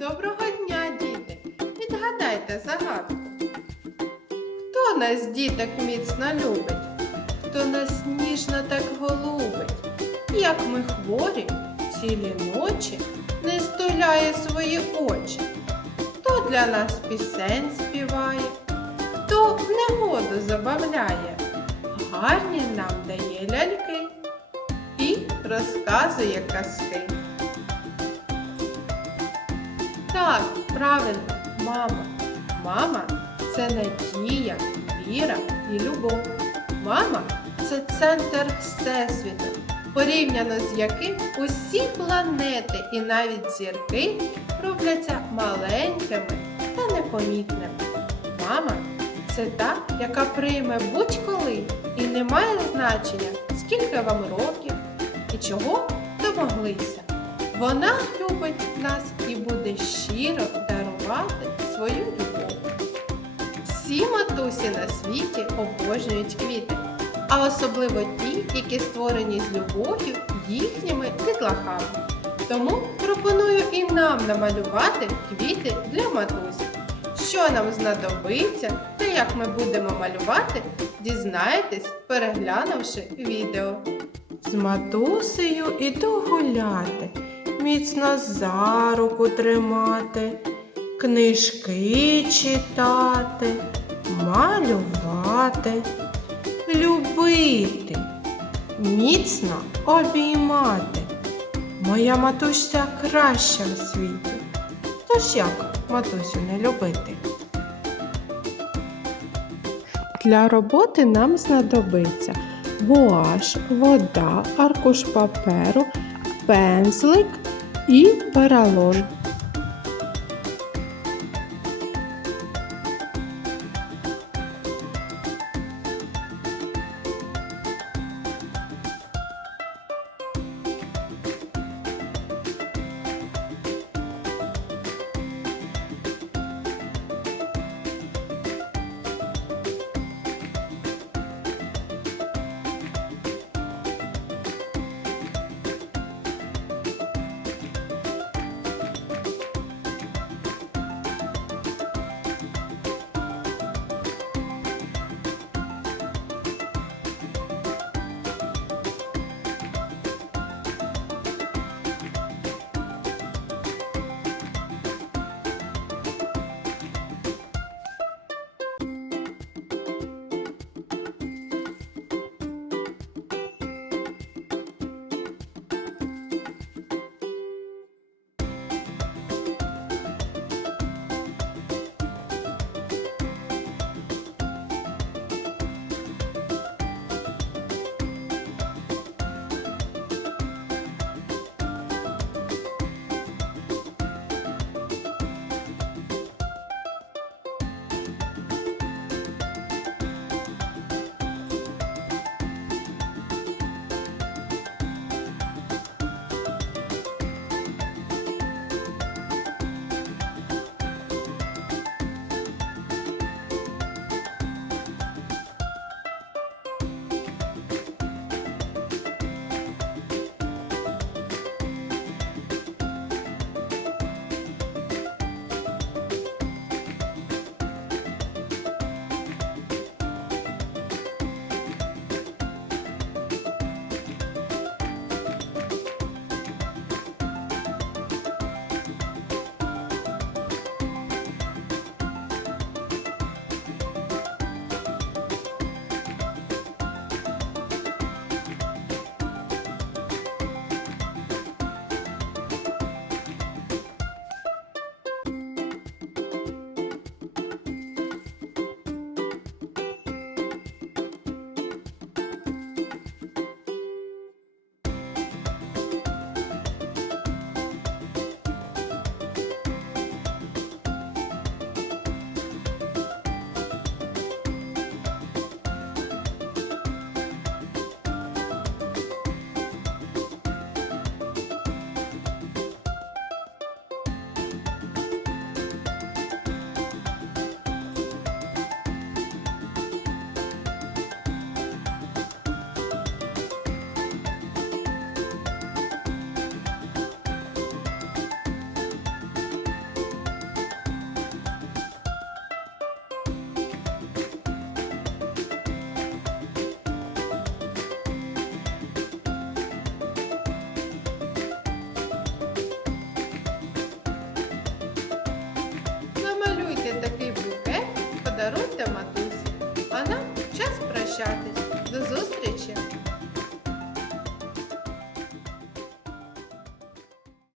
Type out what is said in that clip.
Доброго дня, діти! Відгадайте загадку. Хто нас, діток, міцно любить? Хто нас ніжно так голубить? Як ми хворі, цілі ночі не стуляє свої очі? Хто для нас пісень співає? Хто негоду забавляє? Гарні нам дає ляльки і розказує казки. Так, правильно, мама. Мама це надія, віра і любов. Мама це центр Всесвіту, порівняно з яким усі планети і навіть зірки робляться маленькими та непомітними. Мама це та, яка прийме будь-коли і не має значення, скільки вам років і чого домоглися. Вона любить нас і буде щиро дарувати свою любов. Всі матусі на світі обожнюють квіти, а особливо ті, які створені з любов'ю їхніми дітлахами. Тому пропоную і нам намалювати квіти для матусі. Що нам знадобиться та як ми будемо малювати, дізнаєтесь, переглянувши відео. З матусею іду гуляти, міцно за руку тримати, книжки читати, малювати, любити, міцно обіймати. Моя матуся краща в світі. Тож як матусю не любити? Для роботи нам знадобиться гуаш, вода, аркуш паперу, пензлик і поролон.